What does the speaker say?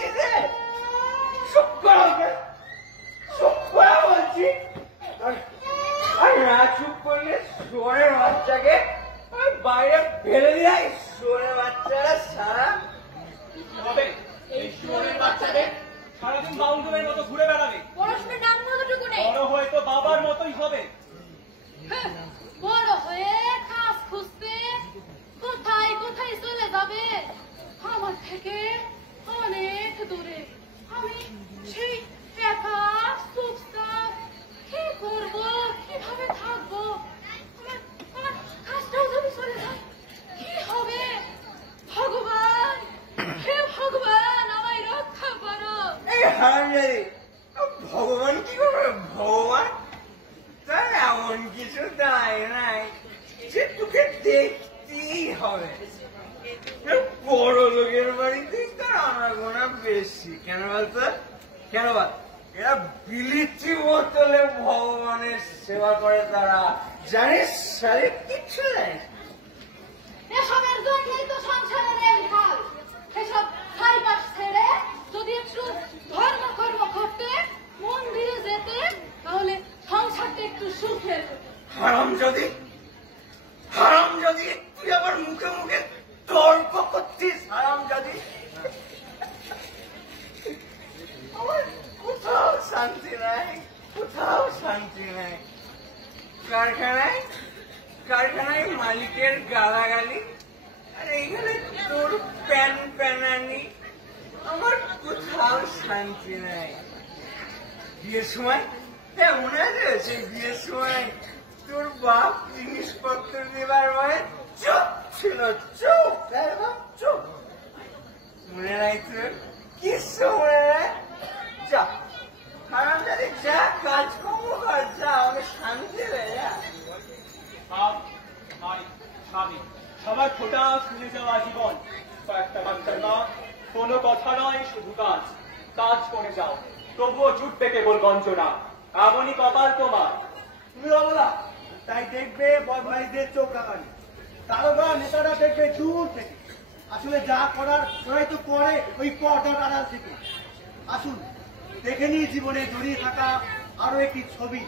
দিতে চুপ করা বলছি। আর না চুপ করলে শুয়োরের বাচ্চাকে বাইরে ফেলে দেয়। শুয়োরের বাচ্চারা সারা হবে এই শুয়োরের বাচ্চাদের সারাদিন বাউন্ডুরের মতো ঘুরে বেড়াবে। পড়াশোনার নাম কতটুকু নেই। বড় হয়তো বাবার মতোই হবে। বড় হয়ে কাজ খুঁজতে কোথায় কোথায় চলে যাবে, আমার থেকে অনেক দূরে। আমি সেই একা চুপচাপ কি করবো, কিভাবে থাকবো, আমার কাজটাও যদি চলে যায় কি হবে। ভগবান, হে ভগবান, আমায় রক্ষা করো। এই হারামজাদি, ভগবান কি করবে? ভগবান তার এমন কিছু দায় নাই যে তোকে দেখতেই হবে। বড় লোকের বাড়িতে তার আনাগোনা বেশি। কেন বলতো? কেন বল? এরা বিলিতি বোতলে ভগবানের সেবা করে। তারা জানিস সারে কিচ্ছু জানিস। এসবের জন্যই তো সংসারের এই হাল। এসব খাইবার ছেড়ে যদি একটু ধর্ম কর্ম করতে, মন্দিরে যেতে, তাহলে সংসারটা একটু সুখের হতো। হারামজাদি, তুই আবার মুখে মুখে তর্ক করছিস। হারামজাদি, আমার কোথাও শান্তি নাই, কোথাও শান্তি নাই। কারখানায় মালিকের গালাগালি, আর এইখানে তোর প্যান প্যানানি। আমার কোথাও শান্তি নাই। বিয়ের সময় মনে আছে? সেই বিয়ের সময় তোর বাপ জিনিসপত্র দেবার মানে চুপ ছিল। চুপ চুপ, মনে নাই তোর? কিচ্ছু মনে নাই? যা হারামজাদি, যা কাজকর্ম কর, যা, আমি শান্তি রে। যা স্বামী সবার ফোটা শুনে যাওয়া জীবন, কয়েকটা বাচ্চার মা, কোনো কথা নয়, শুধু কাজ করে যাও, তবুও জুটবে কেবল গঞ্জনা। এমনই কপাল তোমার। তুমি বলা তাই দেখবে বদমাইশদের চোখ রাখানি, তারকা নেতারা দেখবে দূর থেকে। আসলে যা করার ওরাই তো করে ওই পর্দার আড়াল থেকে। আসুন দেখে নিই জীবনে জড়িয়ে থাকা আরো একটি ছবি।